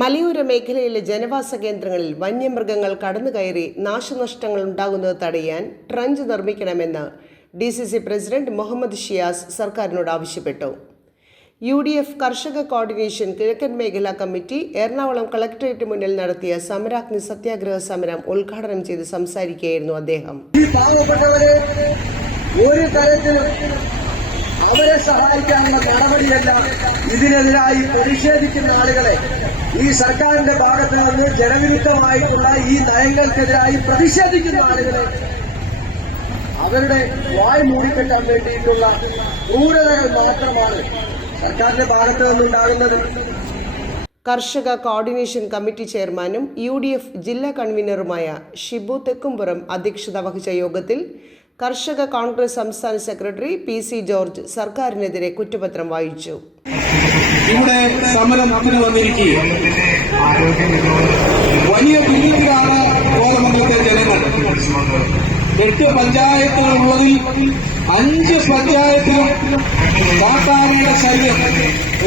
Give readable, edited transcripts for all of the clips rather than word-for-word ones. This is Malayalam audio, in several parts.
മലയോര മേഖലയിലെ ജനവാസ കേന്ദ്രങ്ങളിൽ വന്യമൃഗങ്ങൾ കടന്നുകയറി നാശനഷ്ടങ്ങൾ ഉണ്ടാകുന്നത് തടയാൻ ട്രഞ്ച് നിർമ്മിക്കണമെന്ന് DCC പ്രസിഡന്റ് മുഹമ്മദ് ഷിയാസ് സർക്കാരിനോട് ആവശ്യപ്പെട്ടു. UDF കർഷക കോർഡിനേഷൻ കിഴക്കൻ മേഖലാ കമ്മിറ്റി എറണാകുളം കളക്ടറേറ്റ് മുന്നിൽ നടത്തിയ സമരാഗ്നി സത്യാഗ്രഹ സമരം ഉദ്ഘാടനം ചെയ്ത് സംസാരിക്കുകയായിരുന്നു അദ്ദേഹം. അവരെ സഹായിക്കാനുള്ള നടപടിയല്ല. ഇതിനെതിരായി പ്രതിഷേധിക്കുന്ന ആളുകളെ ഈ സർക്കാരിന്റെ ഭാഗത്ത് നിന്ന് ജനവിരുദ്ധമായിട്ടുള്ള ഈ നയങ്ങൾക്കെതിരായി പ്രതിഷേധിക്കുന്ന ആളുകളെ അവരുടെ വായ് മൂടിക്കെട്ടാൻ വേണ്ടിയിട്ടുള്ള ക്രൂരതകൾ മാത്രമാണ് സർക്കാരിന്റെ ഭാഗത്ത് നിന്നുണ്ടാകുന്നത്. കർഷക കോർഡിനേഷൻ കമ്മിറ്റി ചെയർമാനും UDF ജില്ലാ കൺവീനറുമായ ഷിബു തെക്കുംപുറം അധ്യക്ഷത വഹിച്ച യോഗത്തിൽ കർഷക കോൺഗ്രസ് സംസ്ഥാന സെക്രട്ടറി PC ജോർജ് സർക്കാരിനെതിരെ കുറ്റപത്രം വായിച്ചു. ഇവിടെ സമരം വന്നിരിക്കുക വലിയ ദുരിതത്തിലാണ് കോതമംഗലത്തെ ജനങ്ങൾ. 8 പഞ്ചായത്തുകളുള്ളതിൽ 5 പഞ്ചായത്തിലും കാട്ടാനയുടെ ശല്യം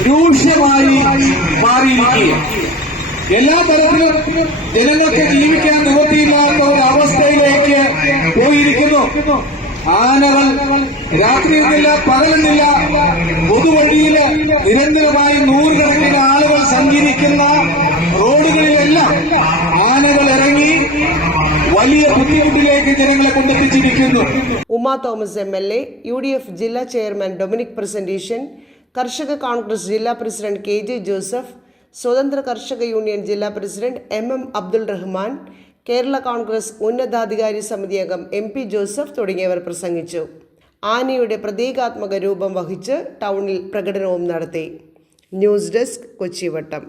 രൂക്ഷമായി മാറിയിരിക്കുക. എല്ലാ തരത്തിലും ജനങ്ങൾക്ക് ജീവിക്കാൻ നിവൃത്തിയില്ലാത്ത ഒരു അവസ്ഥയിലേക്ക് പോയിരിക്കുന്നു. ആനകൾ രാത്രിയെന്നില്ല പകലെന്നില്ല പൊതുവഴിയിൽ നിരന്തരമായി നൂറുകണക്കിന് ആളുകൾ സഞ്ചരിക്കുന്ന റോഡുകളിലെല്ലാം ആനകൾ ഇറങ്ങി വലിയ ബുദ്ധിമുട്ടിലേക്ക് ജനങ്ങളെ കൊണ്ടെത്തിച്ചിരിക്കുന്നു. ഉമാ തോമസ് MLA, UDF ജില്ലാ ചെയർമാൻ ഡൊമിനിക് പ്രസന്റേഷൻ, കർഷക കോൺഗ്രസ് ജില്ലാ പ്രസിഡന്റ് KJ ജോസഫ്, സ്വതന്ത്ര കർഷക യൂണിയൻ ജില്ലാ പ്രസിഡന്റ് MM അബ്ദുൾ റഹ്മാൻ, കേരള കോൺഗ്രസ് ഉന്നതാധികാരി സമിതി അംഗം MP ജോസഫ് തുടങ്ങിയവർ പ്രസംഗിച്ചു. ആനയുടെ പ്രതീകാത്മക രൂപം വഹിച്ച് ടൗണിൽ പ്രകടനവും നടത്തി. News desk, കൊച്ചിവട്ടം.